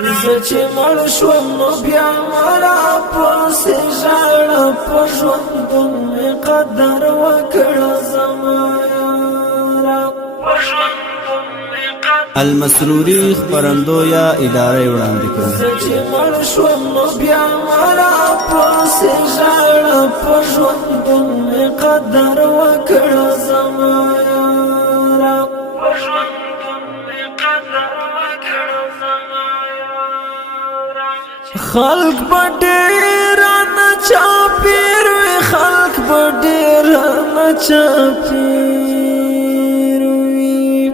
زه چې مړ شوم نو بیا مرا پسې ژړه په ژوندون مې قدر وکړه زما یاره المسروري خبرندویه اداره وړاندې کړه. زه چې مړ شوم نو بیا مرا پسې ژړه په ژوندون مې قدر وکړه زما یاره خلق بډیر نه چاپیر وی خلق بډیر نه چاپیر وی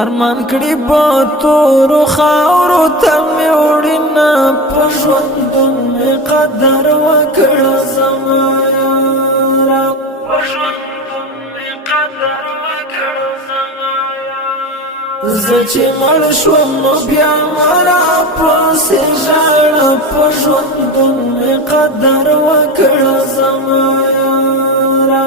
ارمان کړي به تور خاورو ته مې وړي نه په ژوندون مې قدر وکړه زما یاره زه چې مړ شوم نو بیا مرا پسې ژړه په ژوندون مې قدر وکړه زما یاره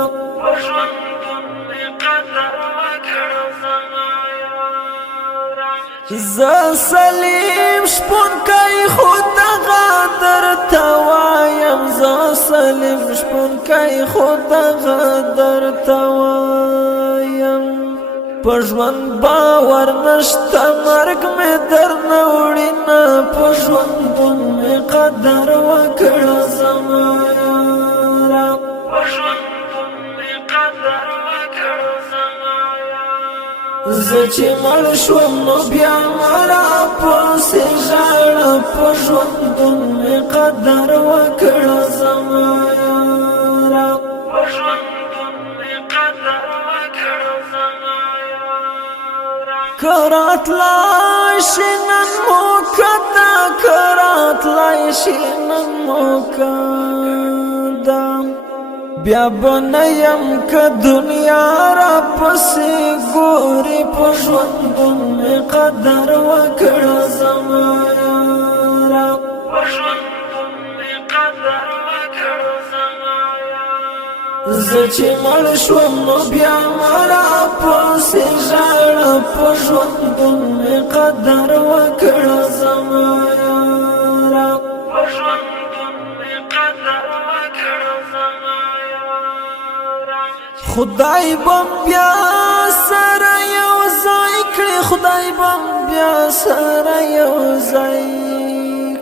زه سلیم شپون کوي خو دغه درته وایم زه سلیم شپون کوي خو دغه درته وایم په ژوند باور نشته مرګ مې درنه وړي نه په ژوندون مې قدر وکړه زما یاره زه چې مړ شوم نو بیا مرا پسې ژړه په ژوندون مې قدر وکړه زما یاره کرات لاشي نن موکدا کرات لاشي نن موکدا بیا بنیم که دنیا را پسې ګوري په ژوندون مې قدر وکړه زما یاره زه چې مړ شوم نو بیا مرا پسې ژړه په ژوندون مې قدر وکړه زما یاره خدای بم بیا سره یو ځای کړي خدای بم بیا سره یو ځای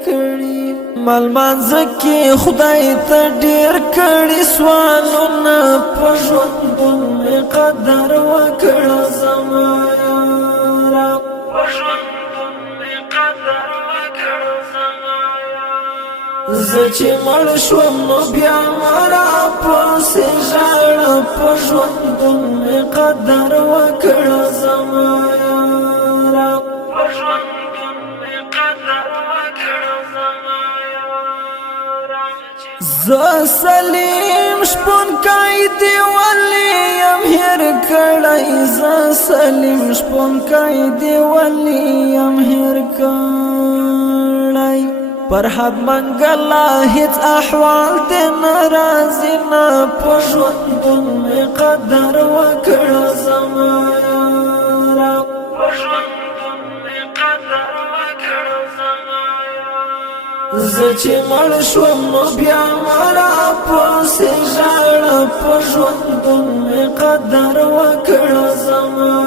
کړي ملمانځ کې خدای ته ډېر کړي سوالونه په ژوندون مې قدر وکړه زما یاره زه چې مړ شوم نو بیا مرا پسې ژړه په ژوندون مې قدر وکړه زما یاره زه سلیم شپون کوي دی ولې یم هېر کړی زه سلیم شپون کوي دی ولې یم هېر کړی پر حد منګلا هیڅ احوال دې ناراضي نه په ژوندون مې قدر وکړه زما یاره زه چې مړ شوم نو بیا مرا پسې ژړه په ژوندون مې قدر وکړه زما